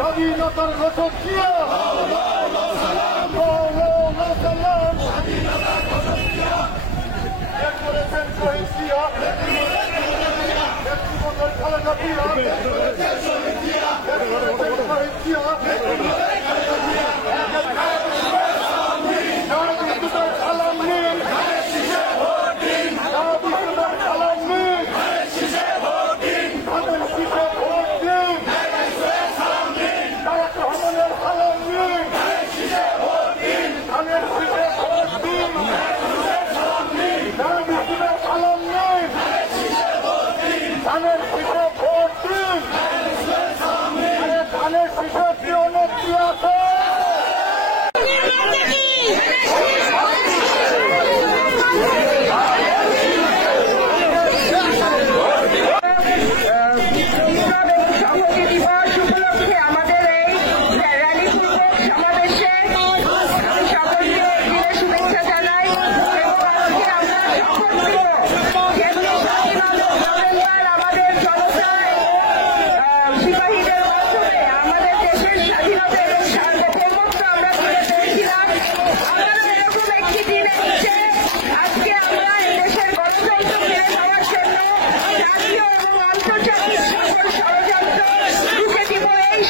স্বাধীনতার ঘোষক জিয়া করেছেন শহীদ জিয়া ব্যক্তিগত খালেদা জিয়া শহীদ জিয়া সালাম নিন ধানের পিঠে ভোট দিন ধানের পিঠে কি অনেকটি আছে ষড়যন্ত্র রুখে দিব এই